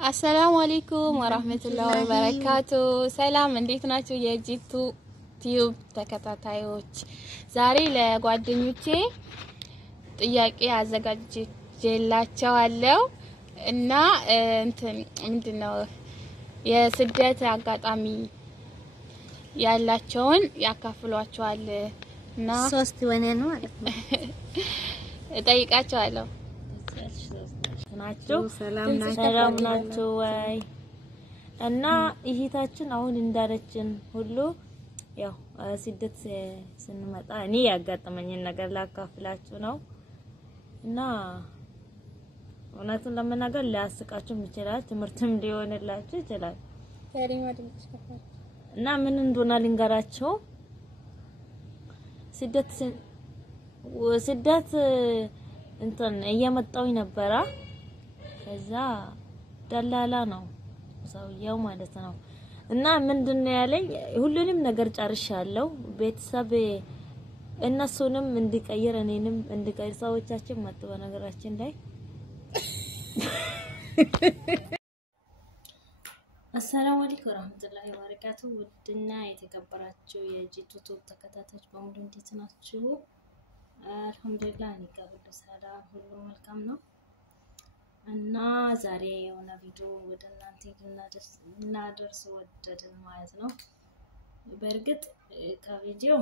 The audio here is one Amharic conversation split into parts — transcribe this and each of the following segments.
السلام عليكم ورحمة الله وبركاته. سلام እንዴት ናችሁ የጂቱ ቲዩብ ተከታታዮች? ዛሬ ለጓደኞቼ ጥያቄ አዘጋጅቼላቸዋለሁ እና ምንድነው የስደት አጋጣሚ ያላቸውን ያካፍሏቸዋል እና ሶስት ወኔ ነው ማለት ነው እጠይቃቸዋለሁ። ሰላም ናችሁ ወይ? እና እህታችን አሁን እንዳለችን ሁሉ ያው ስደት ስንመጣ እኔ ያጋጠመኝን ነገር ላካፍላችሁ ነው እና እውነቱን ለመናገር ሊያስቃችሁ ይችላል፣ ትምህርትም ሊሆንላችሁ ይችላል። እና ምን እንደሆነ ልንገራችሁ። ስደት እንትን እየመጣሁኝ ነበረ። ከዛ ደላላ ነው ሰውየው ማለት ነው። እና ምንድነው ያለኝ ሁሉንም ነገር ጨርሻለሁ። ቤተሰብ እነሱንም እንዲቀይር እኔንም እንዲቀይር ሰዎቻችን መጡ። በነገራችን ላይ አሰላሙ አለይኩም ወራህመቱላሂ ወበረካቱ። ውድና የተከበራችሁ የጂቱ ቲዩብ ተከታታዮች በሙሉ እንዴት ናችሁ? አልሐምዱሊላህ እኔ ጋር ሁሉ ሰላም፣ ሁሉ መልካም ነው። እና ዛሬ የሆነ ቪዲዮ ወደ እናንተ ልናደርስ ወደድን ማለት ነው። በእርግጥ ከቪዲዮ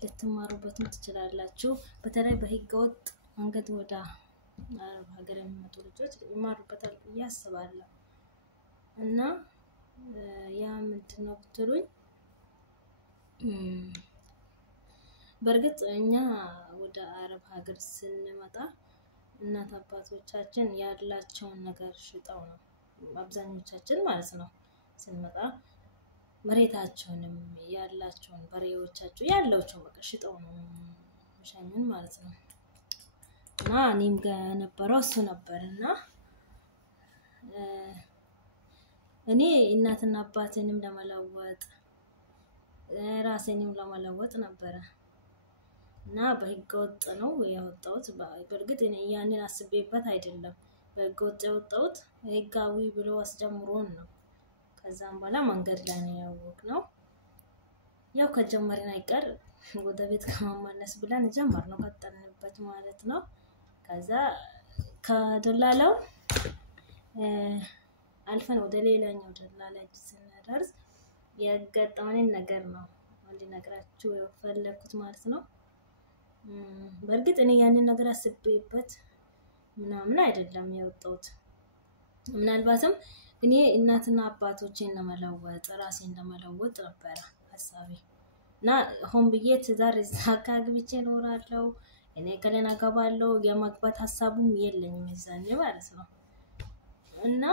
ልትማሩበትም ትችላላችሁ። በተለይ በህገወጥ መንገድ ወደ አረብ ሀገር የሚመጡ ልጆች ይማሩበታል ብዬ አስባለሁ። እና ያ ምንድነው ብትሉኝ በእርግጥ እኛ ወደ አረብ ሀገር ስንመጣ እናት አባቶቻችን ያላቸውን ነገር ሽጠው ነው አብዛኞቻችን ማለት ነው ስንመጣ መሬታቸውንም ያላቸውን በሬዎቻቸው ያላቸውን በቃ ሽጠው ነው መሻኙን ማለት ነው። እና እኔም ጋር ነበረው እሱ ነበርና እኔ እናትና አባቴንም ለመለወጥ ራሴንም ለመለወጥ ነበረ እና በህገወጥ ነው ያወጣሁት። በእርግጥ እኔ ያንን አስቤበት አይደለም በህገወጥ ያወጣሁት፣ ህጋዊ ብሎ አስጀምሮን ነው። ከዛም በኋላ መንገድ ላይ ነው ያወቅነው። ያው ከጀመረን አይቀር ወደ ቤት ከመመለስ ብለን ጀመርነው፣ ቀጠልንበት ማለት ነው። ከዛ ከደላላው አልፈን ወደ ሌላኛው ደላላ ስንደርስ ያጋጠመንን ነገር ነው ልነግራችሁ የፈለኩት ማለት ነው። በእርግጥ እኔ ያንን ነገር አስቤበት ምናምን አይደለም ያወጣሁት። ምናልባትም እኔ እናትና አባቶቼን ለመለወጥ ራሴን ለመለወጥ ነበር ሐሳቤ እና ሆን ብዬ ትዳር አግብቼ እኖራለሁ እኔ ከሌላ አገባለሁ የማግባት ሐሳቡም የለኝም የዛኔ ማለት ነው። እና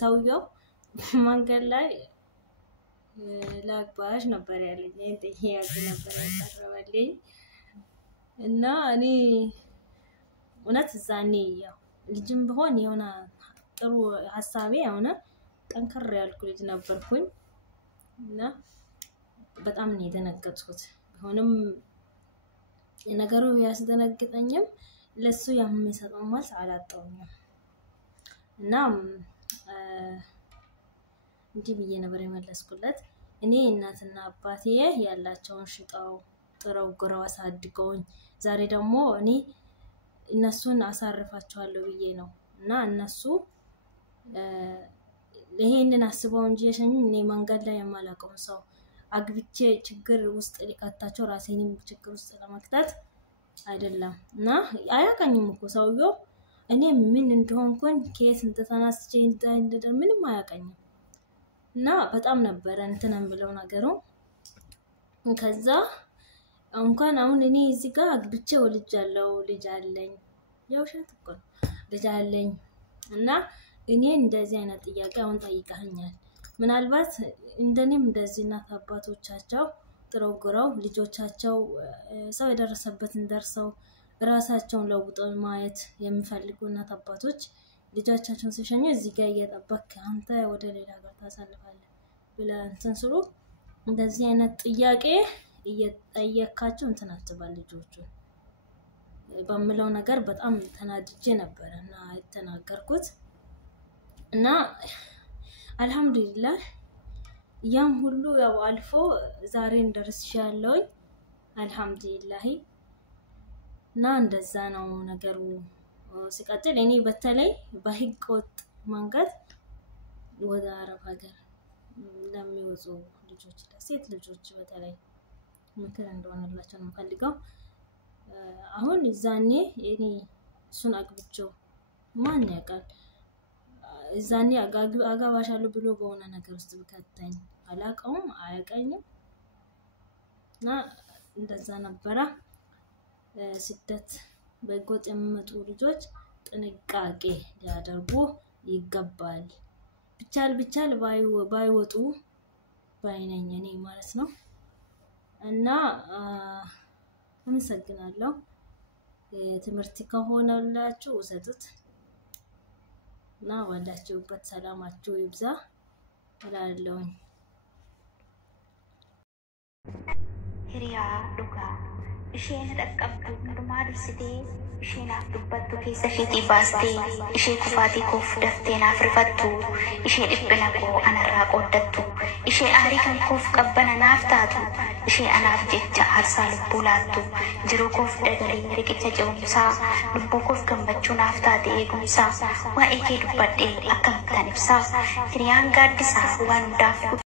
ሰውየው መንገድ ላይ ላግባሽ ነበር ያለኝ ጥያቄ ነበር ያቀረበልኝ። እና እኔ እውነት ዛኔ ያው ልጅም ቢሆን የሆነ ጥሩ ሐሳቤ የሆነ ጠንከር ያልኩ ልጅ ነበርኩኝ እና በጣም ነው የደነገጥኩት። ቢሆንም ነገሩ ያስደነግጠኝም ለሱ የሚሰጠው መልስ አላጣሁኝም። እና እንዲህ ብዬ ነበር የመለስኩለት። እኔ እናትና አባቴ ያላቸውን ሽጠው ጥረው ግረው አሳድገውኝ ዛሬ ደግሞ እኔ እነሱን አሳርፋቸዋለሁ ብዬ ነው። እና እነሱ ይሄንን አስበው እንጂ የሸኙኝ እኔ መንገድ ላይ የማላውቀውን ሰው አግብቼ ችግር ውስጥ ሊከታቸው ራሴንም ችግር ውስጥ ለመክተት አይደለም። እና አያውቀኝም እኮ ሰውየው እኔ ምን እንደሆንኩኝ ከየት እንደተነስቼ እንደደረ ምንም አያውቀኝም። እና በጣም ነበር እንትን ብለው ነገሩ። ከዛ እንኳን አሁን እኔ እዚህ ጋር አግብቼ ወልጃለሁ፣ ልጅ አለኝ። የውሸት እኮ ልጅ አለኝ። እና እኔ እንደዚህ አይነት ጥያቄ አሁን ጠይቀኸኛል። ምናልባት እንደኔም እንደዚህ እናት አባቶቻቸው ጥረው ግረው ልጆቻቸው ሰው የደረሰበትን ደርሰው ራሳቸውን ለውጠው ማየት የሚፈልጉ እናት አባቶች ልጆቻቸውን ሲሸኙ እዚህ ጋር እየጠበክ አንተ ወደ ሌላ ሀገር ታሳልፋለህ ብለህ እንትን ስሉ እንደዚህ አይነት ጥያቄ እየጠየካቸው እንትን አትባል ልጆቹ በመለው ነገር በጣም ተናድጄ ነበርና የተናገርኩት። እና አልহামዱሊላህ ያም ሁሉ ያው አልፎ ዛሬን ደርሻለሁ አልহামዱሊላህ እና እንደዛ ነው ነገሩ ሲቀጥል እኔ በተለይ በህግ ወጥ መንገድ ወደ አረብ ሀገር ለሚወጡ ልጆች ሴት ልጆች በተለይ ምክር እንደሆነላቸው ነው ፈልገው አሁን ዛኔ እኔ እሱን አግብቼው ማን ያውቃል ዛኔ አጋባሻለሁ ብሎ በሆነ ነገር ውስጥ ብከተኝ አላቀውም አያቀኝም እና እንደዛ ነበር ስደት በጎጥ የሚመጡ ልጆች ጥንቃቄ ሊያደርጉ ይገባል ብቻል ባይወጡ ባይነኝ እኔ ማለት ነው እና አመሰግናለሁ ትምርት ከሆነላችሁ ወሰዱት እና ወንዳችሁበት ሰላማችሁ ይብዛ እላለሁ ሂሪያ ዱጋ isheen dhaqqabdu hundumaa dursitee isheenaaf dubbattu keessa isheetii baastee ishee kufaatii koof daftee naaf rifattu ishee dhiphina koo anarraa qooddattu ishee aarii kan koof qabbana naaf taatu ishee anaaf jecha aarsaa lubbuu laattu jiruu koof dagalee riqicha ce'umsaa lubbuu koof gammachuu naaf taate eegumsaa waa'ee kee dubbadhee akkamittan ibsaa hiriyaan gaaddisaa waan hundaaf